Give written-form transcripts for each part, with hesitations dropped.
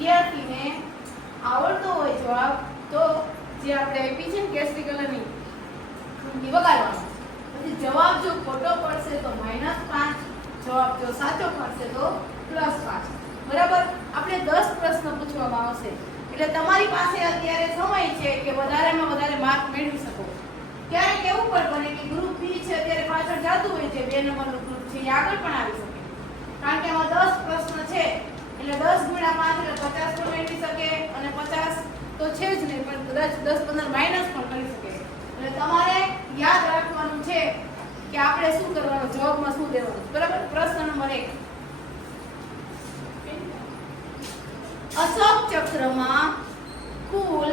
વિદ્યાર્થીને આવડતો હોય જવાબ તો જે આપણે આપી છે ને કેસરી કલરની એ વગાડવાનો. પછી જવાબ જો ખોટો પડશે તો -5, જવાબ જો સાચો પડશે તો +5. બરાબર. આપણે 10 પ્રશ્ન પૂછવામાં આવશે એટલે તમારી પાસે અત્યારે સમય છે કે વધારેમાં વધારે માર્ક મેળવી શકો. ક્યારેક એવું પણ બને કે ગ્રુપ બી છે અત્યારે પાછળ જતું હોય છે, 2 નંબરનું ગ્રુપ છે, એ આગળ પણ આવી શકે. કારણ કે આમાં 10 પ્રશ્ન છે એટલે 10 ગુણ્યા 5 એટલે 50 પણ મેળવી શકે અને 50 તો છે જ નહીં પણ કદાચ 10-15 માઈનસ પણ કરી શકે. એટલે તમારે યાદ રાખવાનું છે કે આપણે શું કરવાનું, જવાબમાં શું દેવાનું. બરાબર. પ્રશ્ન નંબર 1, અશોક ચક્રમાં કુલ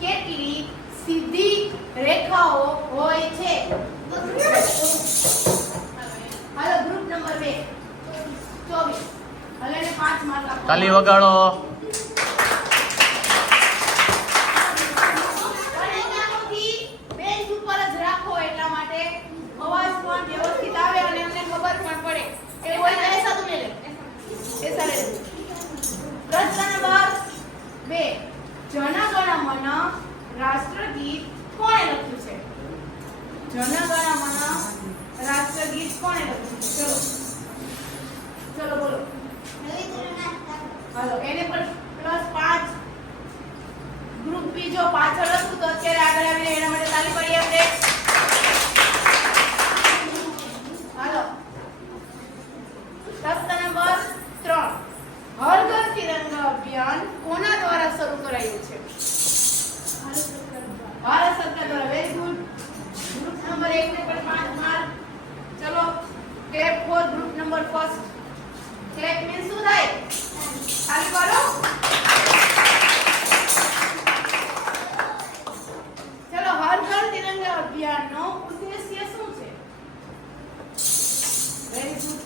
કેટલી સીધી રેખાઓ હોય છે? હાલો ગ્રુપ નંબર 2 24. હવે એને 5 માર્ક આપો. તાલી વગાડો. બેન્ચ ઉપર જ રાખો એટલા માટે અવાજ પણ વ્યવસ્થિત આવે અને અમને ખબર પણ પડે. એટલે કોઈ ऐसा तो नहीं ले ऐसा ले. પ્રશ્ન નંબર 2, જન ગણ મન રાષ્ટ્રગીત કોણે લખ્યું છે? જન ગણ મન રાષ્ટ્રગીત કોણે લખ્યું છે? ચલો બોલો. હાલો એને પણ +5. ગ્રુપ બી જો પાછળ હતું તો અત્યારે આગળ આવીને એના માટે તાલી પાડીએ આપણે. હાલો પ્રશ્ન નંબર 3, હર ઘર તિરંગા અભિયાન કોના દ્વારા શરૂ કરાયું છે? ભારત સરકાર દ્વારા. Very good. ગ્રુપ નંબર 1 ને પણ 5 માર્ક. ચલો clap for group number 1. Clap means શું થાય? તાલી પાડો. ચલો હર ઘર તિરંગા અભિયાનનો ઉદ્દેશ્ય શું છે? Very good.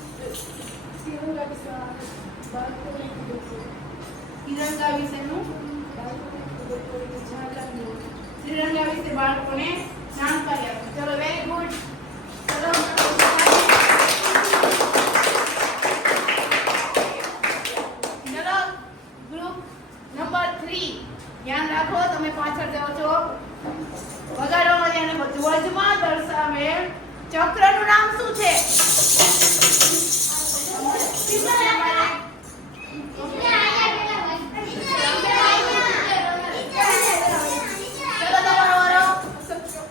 તિરંગા વિશેનું તિરંગા વિશે બાળકોને જાણકારી આપો. ચલો વેરી ગુડ. ચલો ગ્રુપ નંબર 3 ધ્યાન રાખો, તમે પાછળ જાઓ છો. વગાડવામાં ધ્યાન રાખો. ધ્વજમાં દર્શાવેલ ચક્રનું નામ શું છે?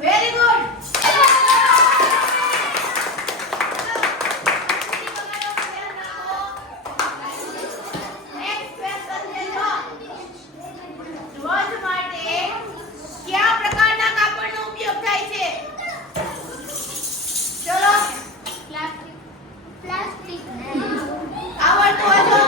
Very good. ધ્વજ માટે કયા પ્રકારના કાપડનો ઉપયોગ થાય છે? ચલો પ્લાસ્ટિક. આવડતું હોય તો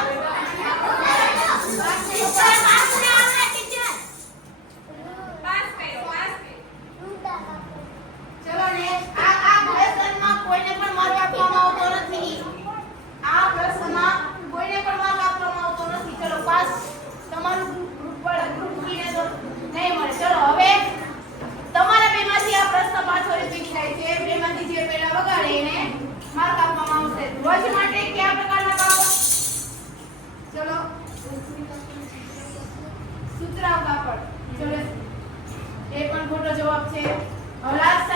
ચલો નેક્સ્ટ. આ ક્વેશ્ચનમાં કોઈને પણ માર્ક આપવામાં આવતો નથી. આ પ્રશ્નમાં કોઈને પણ માર્ક આપવામાં આવતો નથી. ચલો પાસ. તમારું ગ્રુપ કીને તો નહીં મળે. ચલો હવે તમારા બેમાંથી આ પ્રશ્ન પાછો રિપીટ થાય છે. બેમાંથી જે પહેલા વગાડે એને માર્ક આપવામાં આવશે. ધ્વજ માટે કયા પ્રકારના કાપડ? ચલો સુતરાઉ કાપડ. ચલો એ પણ ખોટો જવાબ છે. હવે લાસ્ટ